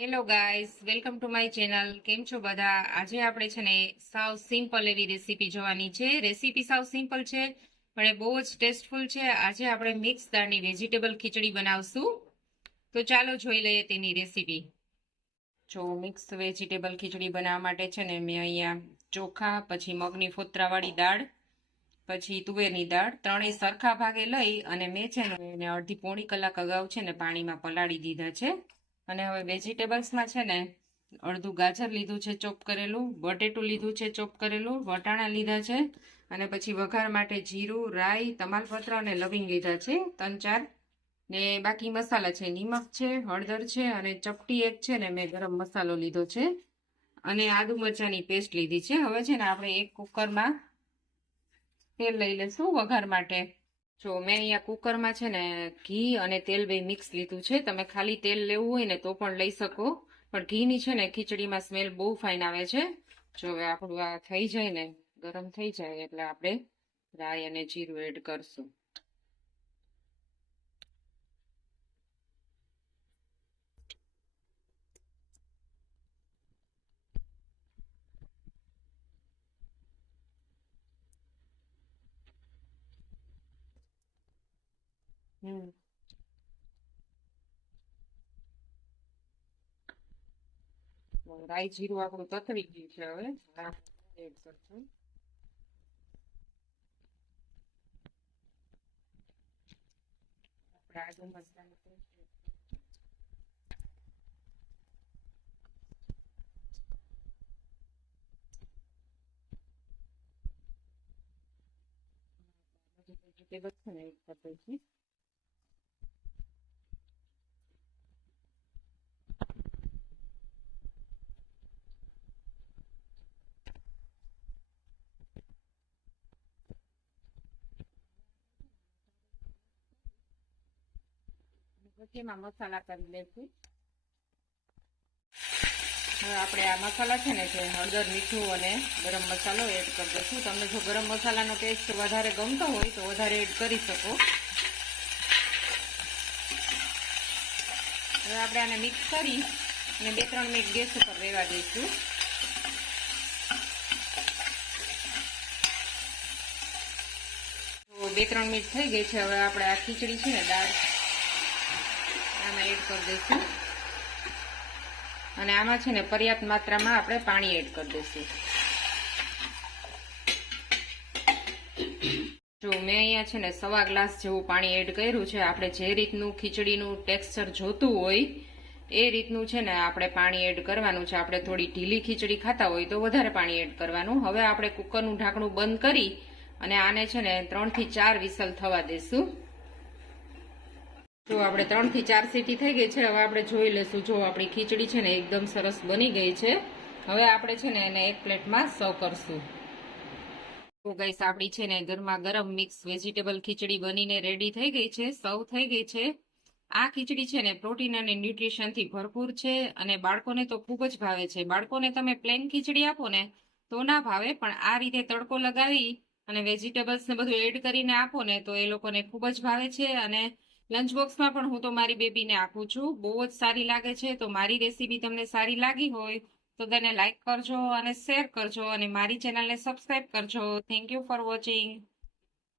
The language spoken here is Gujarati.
Hello guys, welcome to my channel. કેમ છો બધા? આજે આપણે છે ને સાવ સિમ્પલ એવી રેસીપી જોવાની છે. રેસીપી સાવ સિમ્પલ છે પણ એ બહુ જ ટેસ્ટફુલ છે. આજે આપણે મિક્સ દાળની વેજીટેબલ ખીચડી બનાવશું. તો ચાલો જોઈ લઈએ તેની રેસીપી. જો મિક્સ વેજીટેબલ ખીચડી બનાવવા માટે છે ને મેં અહીંયા ચોખા, પછી મગની ફોતરાવાળી દાળ, પછી તુવેરની દાળ ત્રણેય સરખા ભાગે લઈ અને મેં છે ને એને અડધી પોણી કલાક અગાઉ છે ને પાણીમાં પલાળી દીધા છે. અને હવે વેજીટેબલ્સમાં છે ને અડધું ગાજર લીધું છે ચોપ કરેલું, બટેટું લીધું છે ચોપ કરેલું, વટાણા લીધા છે અને પછી વઘાર માટે જીરું, રાઈ, તમાલપત્ર અને લવિંગ લીધા છે 3-4 ને બાકી મસાલા છે, નિમક છે, હળદર છે અને ચપટી એક છે ને મેં ગરમ મસાલો લીધો છે અને આદુ મરચાંની પેસ્ટ લીધી છે. હવે છે ને આપણે એક કુકરમાં તેલ લઈ લેશું વઘાર માટે. જો મેં અહીંયા કુકરમાં છે ને ઘી અને તેલ બે મિક્સ લીધું છે. તમે ખાલી તેલ લેવું હોય ને તો પણ લઈ શકો, પણ ઘીની છે ને ખીચડીમાં સ્મેલ બહુ ફાઇન આવે છે. જો હવે આપણું આ થઈ જાય ને, ગરમ થઈ જાય એટલે આપણે રાઈ અને જીરું એડ કરશું. રાઈ જીરું આપણું તતરી ગયું છે. હવે એડ કરશું. આદુ મસાલા વેજીટેબલ છે ને એડ કરી દઈશું. પછી એમાં મસાલા કરી લઈશું. હવે આપણે આ મસાલા છે ને જે હળદર, મીઠું અને ગરમ મસાલો એડ કરી દઈશું. તમને જો ગરમ મસાલાનો ટેસ્ટ વધારે ગમતો હોય તો વધારે એડ કરી શકો. હવે આપણે આને મિક્સ કરી અને 2-3 મિનિટ ગેસ ઉપર રહેવા દઈશું. તો 2-3 મિનિટ થઈ ગઈ છે. હવે આપણે આ ખીચડી છે ને દાળ આમાં એડ કરી દઈશું અને આમાં છે ને પર્યાપ્ત માત્રામાં આપણે પાણી એડ કરી દઈશું. જો મેં અહીંયા છે ને 1.25 ગ્લાસ જેવું પાણી એડ કર્યું છે. આપણે જે રીતનું ખીચડીનું ટેક્સચર જોતું હોય એ રીતનું છે ને આપણે પાણી એડ કરવાનું છે. આપણે થોડી ઢીલી ખીચડી ખાતા હોય તો વધારે પાણી એડ કરવાનું. હવે આપણે કુકરનું ઢાંકણું બંધ કરી અને આને છે ને 3 થી 4 વિસલ થવા દેશું. જો આપણે 3 થી 4 સીટી થઈ ગઈ છે. હવે આપણે જોઈ લેશું. જો આપણી ખીચડી છે ને એકદમ સરસ બની ગઈ છે. હવે આપણે છે ને એને એક પ્લેટમાં સર્વ કરશું. તો ગાઈસ આપણી છે ને ગરમા ગરમ મિક્સ વેજીટેબલ ખીચડી બનીને રેડી થઈ ગઈ છે, સર્વ થઈ ગઈ છે. આ ખીચડી છે ને પ્રોટીન અને ન્યુટ્રિશનથી ભરપૂર છે અને બાળકોને તો ખૂબ જ ભાવે છે. બાળકોને તમે પ્લેન ખીચડી આપો ને તો ના ભાવે, પણ આ રીતે તડકો લગાવી અને વેજીટેબલ્સ ને બધું એડ કરીને આપો ને તો એ લોકોને ખૂબ જ ભાવે છે. અને લંચ બોક્સમાં પણ હું તો મારી બેબીને આપું છું. બહુ જ સારી લાગે છે. તો મારી રેસીપી તમને સારી લાગી હોય તો તેને લાઈક કરજો અને શેર કરજો અને મારી ચેનલને સબસ્ક્રાઇબ કરજો. Thank you for watching.